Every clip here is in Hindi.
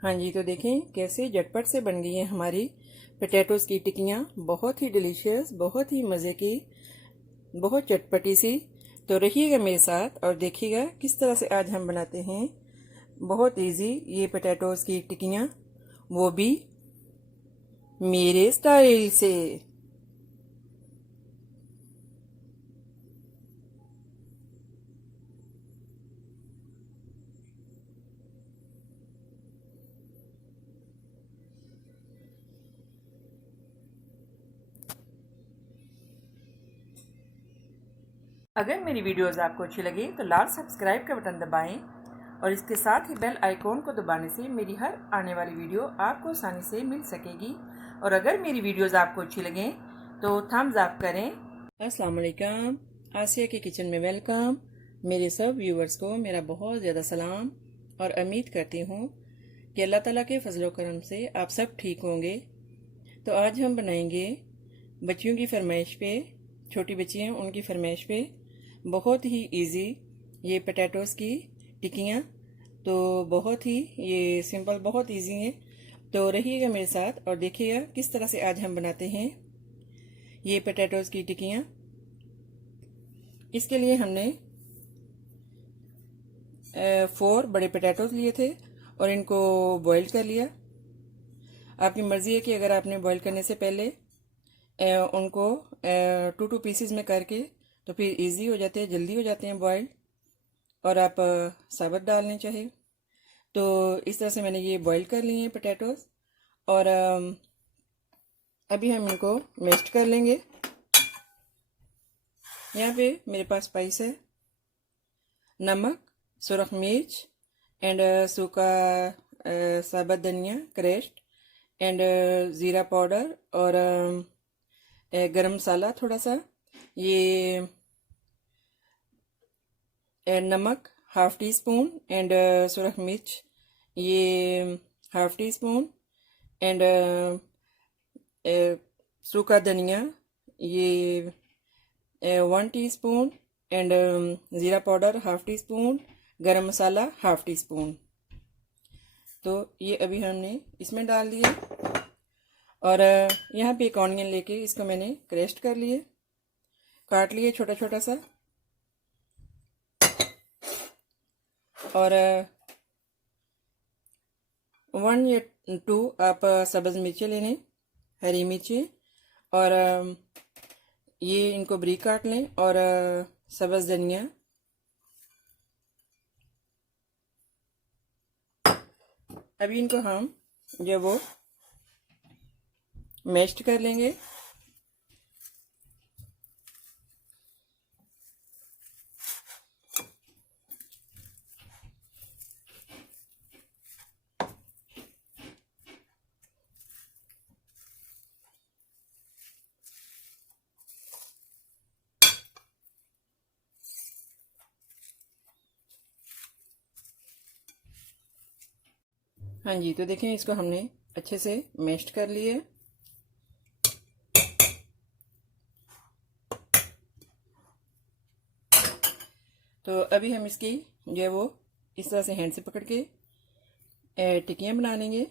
हाँ जी, तो देखें कैसे झटपट से बन गई हैं हमारी पोटैटोज़ की टिक्कियाँ। बहुत ही डिलीशियस, बहुत ही मज़े की, बहुत चटपटी सी। तो रहिएगा मेरे साथ और देखिएगा किस तरह से आज हम बनाते हैं बहुत इजी ये पोटैटोज़ की टिक्कियाँ, वो भी मेरे स्टाइल से। अगर मेरी वीडियोज़ आपको अच्छी लगे तो लाल सब्सक्राइब का बटन दबाएं और इसके साथ ही बेल आइकॉन को दबाने से मेरी हर आने वाली वीडियो आपको आसानी से मिल सकेगी। और अगर मेरी वीडियोज़ आपको अच्छी लगें तो थम्स अप करें। अस्सलाम वालेकुम, आसिया के किचन में वेलकम। मेरे सब व्यूवर्स को मेरा बहुत ज़्यादा सलाम और उम्मीद करती हूँ कि अल्लाह ताला के फजलो करम से आप सब ठीक होंगे। तो आज हम बनाएंगे बच्चियों की फरमाइश पे, छोटी बच्चियाँ उनकी फरमाइश पे बहुत ही इजी ये पोटैटोज़ की टिक्कियाँ। तो बहुत ही ये सिंपल, बहुत इजी है। तो रहिएगा मेरे साथ और देखिएगा किस तरह से आज हम बनाते हैं ये पोटैटोज़ की टिक्कियाँ। इसके लिए हमने 4 बड़े पोटैटोज़ लिए थे और इनको बॉईल कर लिया। आपकी मर्ज़ी है कि अगर आपने बॉईल करने से पहले उनको 2 पीसीज में करके तो फिर इजी हो जाते हैं, जल्दी हो जाते हैं बॉयल। और आप साबुत डालने चाहे तो इस तरह से मैंने ये बॉईल कर लिए हैं पोटैटोज़। और अभी हम इनको मेस्ट कर लेंगे। यहाँ पे मेरे पास स्पाइस है, नमक, सुरख मिर्च एंड सूखा साबुत धनिया क्रश्ड एंड ज़ीरा पाउडर और गरम मसाला थोड़ा सा, ये नमक हाफ टी स्पून एंड सुरख मिर्च ये हाफ टी स्पून एंड सूखा धनिया ये 1 टीस्पून एंड ज़ीरा पाउडर हाफ टी स्पून, गरम मसाला हाफ टी स्पून। तो ये अभी हमने इसमें डाल दिए। और यहाँ पे एक ऑनियन लेके इसको मैंने क्रश्ड कर लिए, काट लिए छोटा छोटा सा। और 1 या 2 आप सब्ज़ मिर्चें लेने, हरी मिर्ची। और ये इनको बारीक काट लें और सब्ज़ धनिया। अभी इनको हम जो वो मैश्ड कर लेंगे। हाँ जी, तो देखें इसको हमने अच्छे से मैश्ड कर लिए। तो अभी हम इसकी जो है वो इस तरह से हैंड से पकड़ के टिक्कियाँ बना लेंगे।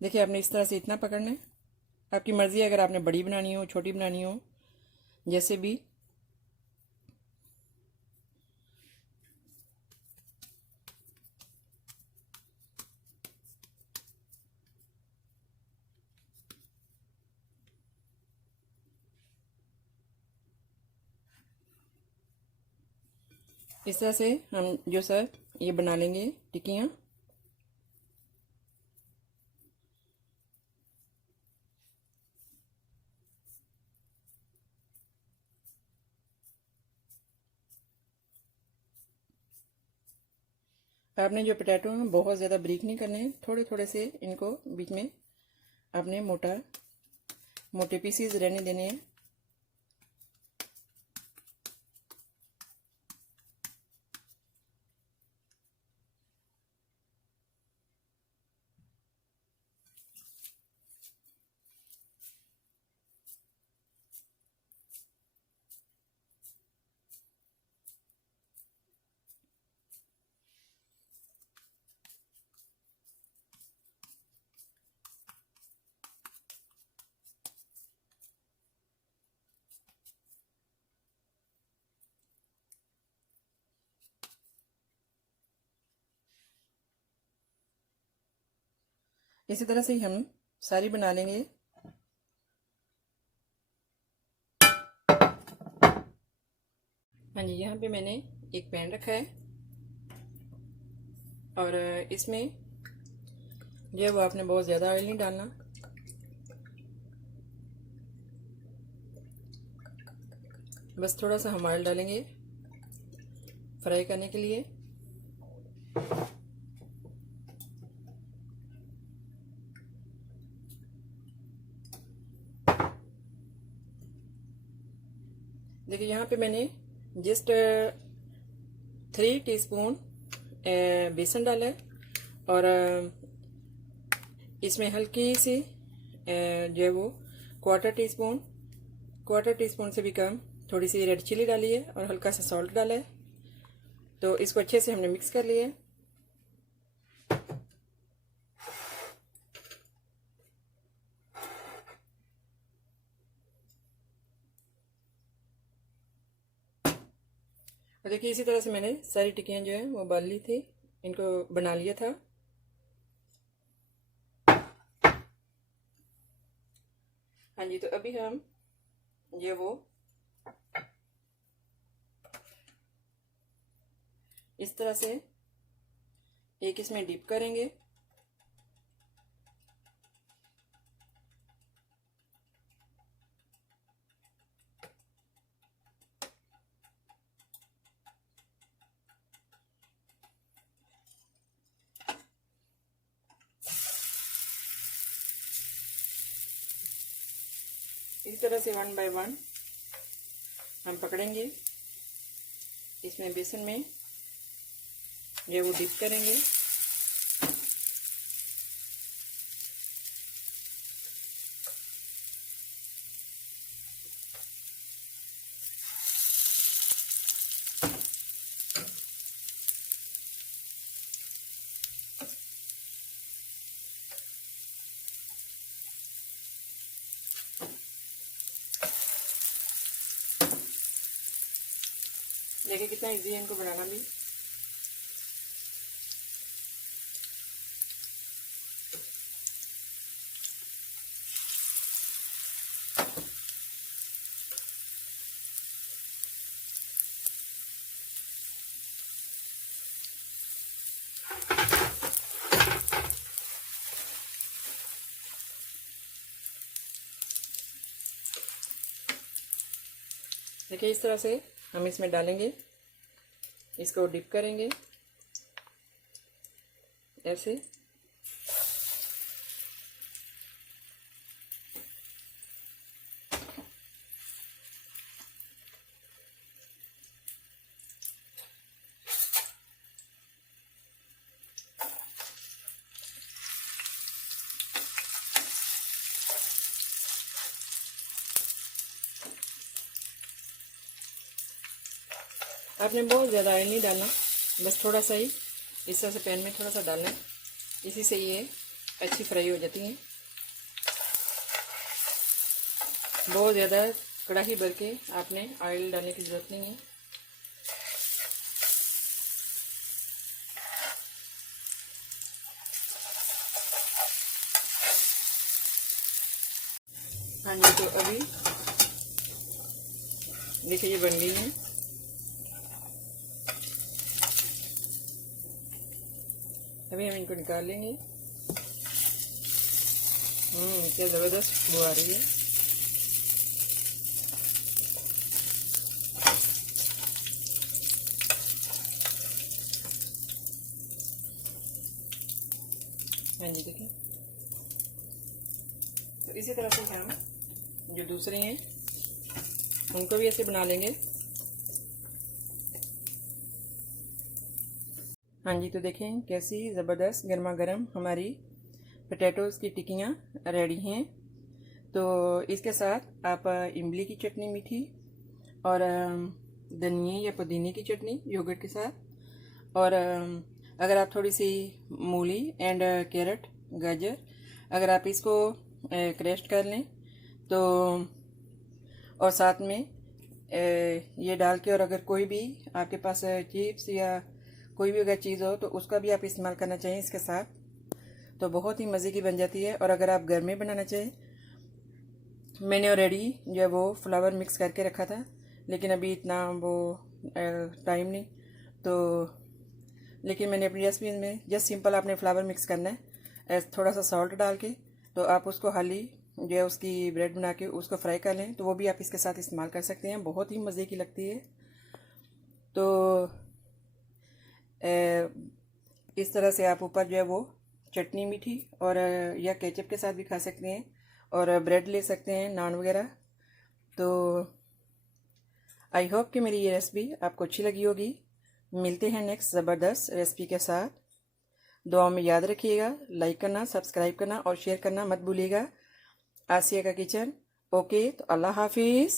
देखिए आपने इस तरह से इतना पकड़ना है, आपकी मर्ज़ी है अगर आपने बड़ी बनानी हो, छोटी बनानी हो, जैसे भी। इस तरह से हम जो सर ये बना लेंगे टिक्कियाँ। आपने जो पोटैटो हैं बहुत ज़्यादा ब्रीक नहीं करने हैं, थोड़े थोड़े से इनको बीच में आपने मोटे पीसीज रहने देने हैं। इसी तरह से ही हम सारी बना लेंगे। हाँ जी, यहाँ पे मैंने एक पैन रखा है और इसमें जो है वो आपने बहुत ज़्यादा ऑयल नहीं डालना, बस थोड़ा सा हम ऑयल डालेंगे फ्राई करने के लिए। देखिए यहाँ पे मैंने जस्ट 3 टीस्पून बेसन डाला है और इसमें हल्की सी जो है वो क्वार्टर टीस्पून से भी कम थोड़ी सी रेड चिली डाली है और हल्का सा सॉल्ट डाला है। तो इसको अच्छे से हमने मिक्स कर लिया है। और देखिए इसी तरह से मैंने सारी टिक्कियाँ जो है वो उबाल ली थी, इनको बना लिया था। हाँ जी, तो अभी हम ये वो इस तरह से एक इसमें डिप करेंगे। इस तरह से 1 बाय 1 हम पकड़ेंगे, इसमें बेसन में ये वो डिप करेंगे। देखिए कितना इजी है इनको बनाना भी। देखिए इस तरह से हम इसमें डालेंगे, इसको डिप करेंगे ऐसे। आपने बहुत ज़्यादा ऑयल नहीं डालना, बस थोड़ा सा ही इस तरह से पैन में थोड़ा सा डालना है, इसी से ये अच्छी फ्राई हो जाती हैं। बहुत ज़्यादा कढ़ाई भर के आपने ऑयल डालने की ज़रूरत नहीं है। हाँ जी, तो अभी देखिए ये बन गई है। अभी हम इनको निकाल लेंगे। क्या ज़बरदस्त खुशबू आ रही है। हाँ जी, देखिए तो इसी तरह से हम जो दूसरे हैं उनको भी ऐसे बना लेंगे। हाँ जी, तो देखें कैसी ज़बरदस्त गर्मा गर्म हमारी पोटैटोज़ की टिक्कियाँ रेडी हैं। तो इसके साथ आप इमली की चटनी मीठी और धनिए या पुदीने की चटनी योगर्ट के साथ, और अगर आप थोड़ी सी मूली एंड कैरेट गाजर अगर आप इसको क्रैश कर लें तो, और साथ में ये डाल के, और अगर कोई भी आपके पास चिप्स या कोई भी अगर चीज़ हो तो उसका भी आप इस्तेमाल करना चाहिए इसके साथ, तो बहुत ही मज़े की बन जाती है। और अगर आप घर में बनाना चाहें, मैंने ऑलरेडी जो है वो फ्लावर मिक्स करके रखा था, लेकिन अभी इतना वो टाइम नहीं, तो लेकिन मैंने अपनी रेसिपी में जस्ट सिंपल आपने फ्लावर मिक्स करना है, थोड़ा सा सॉल्ट डाल के, तो आप उसको हाली जो है उसकी ब्रेड बना के उसको फ्राई कर लें, तो वो भी आप इसके साथ इस्तेमाल कर सकते हैं, बहुत ही मज़े की लगती है। तो इस तरह से आप ऊपर जो है वो चटनी मीठी और या केचप के साथ भी खा सकते हैं, और ब्रेड ले सकते हैं, नान वगैरह। तो आई होप कि मेरी ये रेसिपी आपको अच्छी लगी होगी। मिलते हैं नेक्स्ट ज़बरदस्त रेसिपी के साथ। दुआ में याद रखिएगा, लाइक करना, सब्सक्राइब करना और शेयर करना मत भूलिएगा। आसिया का किचन। ओके, तो अल्लाह हाफिज़।